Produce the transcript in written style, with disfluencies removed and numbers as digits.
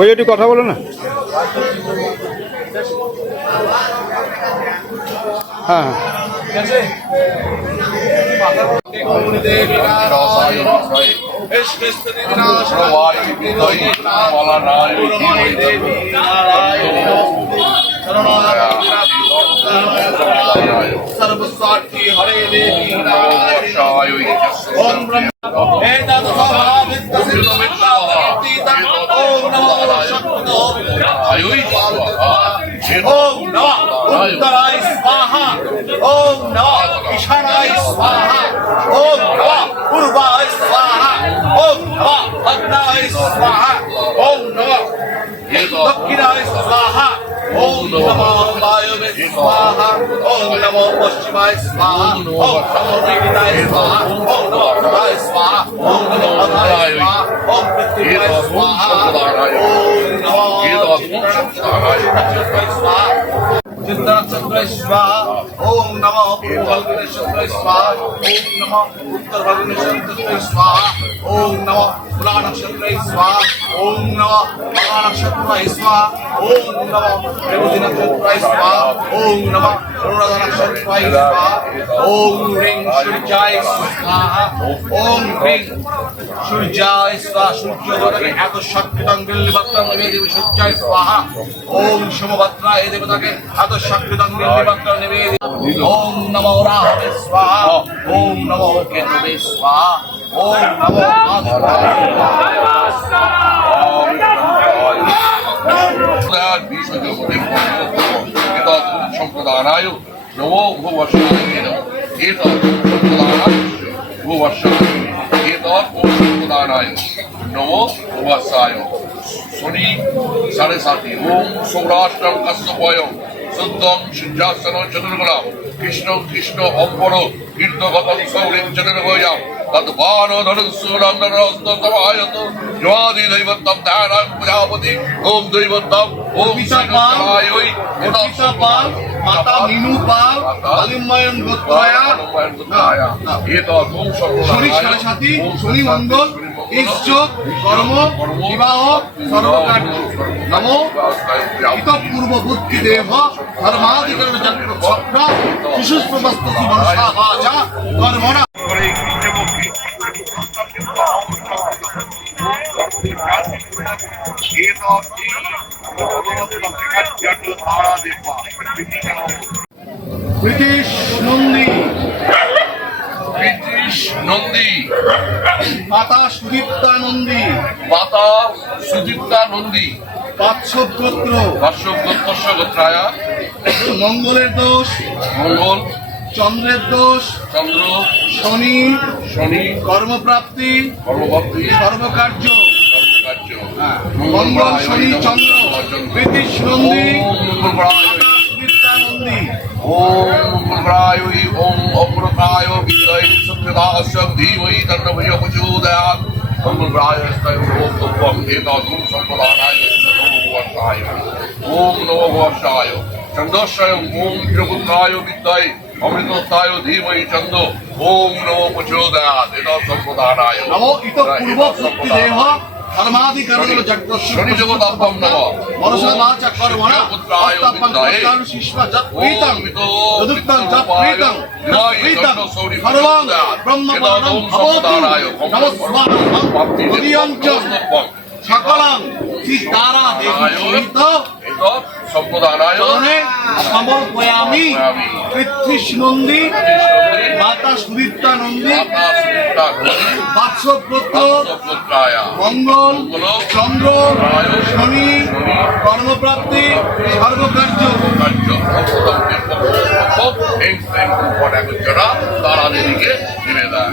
ওই একটু কথা বলো না। হ্যাঁ सर्वसाक्षी हरे देवी ओम ब्रह्म ओम नमः उत्तराय स्वाहा ओम नमः ईशानाय स्वाहा ओम नमः पूर्वाय स्वाहा ओम नमः अग्नाय स्वाहा ओम नमः दक्षिणाय स्वाहा ओम नमः वायवे स्वाहा ओम नमः पश्चिमाय स्वाहा ओम नमः विदिताय स्वाहा ओम नमः उदय स्वाहा ओम नमः अग्नाय स्वाहा ओम पृथ्वीय स्वाहा ओम नमः स्वाहा चित्तनक्षत्राय स्वाहा ओम नमः पूर्वभागनक्षत्राय स्वाहा ओम नमः उत्तरभागनक्षत्राय स्वाहा ओम नमः मूला नक्षत्राय स्वाहा ओम नमः महा नक्षत्राय स्वाहा ओम नमः रेवती नक्षत्राय स्वाहा ओम नमः अनुराधा नक्षत्राय स्वाहा ओम ह्रीं सूर्याय स्वाहा ओम ह्रीं सूर्याय स्वाहा सूर्योदये एत शक्तितं बिल्लिपत्रं निवेदयामि सूर्याय स्वाहा ओम सोमभद्राय देवताके एत शक्तितं बिल्लिपत्रं निवेदयामि ओम नमो राहवे स्वाहा ओम नमो केतवे स्वाहा ओम नमो आदित्याय সম্প্রদানায় নমো ভূবর্ষায় সম্প্রদানায় নমো ভূবর্ষায় শনি 7:30 ওম সৌরাষ্ট্রম কাশ্যপয়ম শুদ্ধম সূর্যাসন চতুর্গুণম কৃষ্ণ কৃষ্ণ অম্বর কীর্তগতম সৌরিম চতুর্ভুজাম তদ্বানো ধনুঃসূরম নরস্ততমায়ত যোয়াদি দৈবতম ধ্যানাং প্রজাপতি ওম দৈবতম ওম শ্রীরামায় পাল মাতা মিনু পাল আলিম্ময়ন গোত্রয়া শনি 7:30 শনি মঙ্গল ইষ্টযোগ কর্ম বিবাহ সর্বকার্য নমো ইতঃপূর্ব বুদ্ধি দেহ ধর্মাধিকরণ চক্র চক্র শিশুস্প্রবস্ততি বংশাভাজা কর্মণা ব্রিটিশ নন্দী মাতা সুদীপ্তা নন্দী বাৎসব গোত্র গোত্রায়া মঙ্গলের দোষ মঙ্গল চন্দ্রের দোষ চন্দ্র শনি শনি কর্মপ্রাপ্তি কর্মভক্তি সর্বকার্য কার্য মঙ্গল শনি চন্দ্র ব্রিটিশ নন্দী সুদীপ্তা নন্দী ওম মঙ্গলায় ওম অমৃতায় বিদ্মহে সত্যদাস্য ধীমহি তন্নো প্রচোদয়াৎ মঙ্গলায় ওম তত্ত্বম এতদুম সম্প্রদানায় নমো ভূবর্ষায় ওম নমো ভূবর্ষায় চন্দ্রস্বয়ং ওম বীরপুত্রায় বিদ্মহে অমৃতস্তায় ধীমহি চন্দ্র ওম নমো প্রচোদয়াৎ এতদ সম্প্রদানায় নমো ইতঃপূর্ব বুদ্ধি দেহ ধর্মাধিকরণ শনি জগতাত্মম নমঃ মনসা কর্মণা অত্তপন শিষ্মা যৎপ্রীতং যদুক্তং যৎপ্রীতং যৎপ্রীতং সর্বং ব্রহ্মবর্ণং ভবতু নমস্বাহং তদীয়ং চ সকলং সিদ্ধারা দেবী সহিত সম্প্রদানায় সমর্পয়ামি পৃথ্বীশ নন্দী মাতা সুদীপ্তা নন্দী বাৎসব গোত্র মঙ্গল চন্দ্র শনি কর্মপ্রাপ্তি সর্বকার্য তারা দেবীকে নিবেদন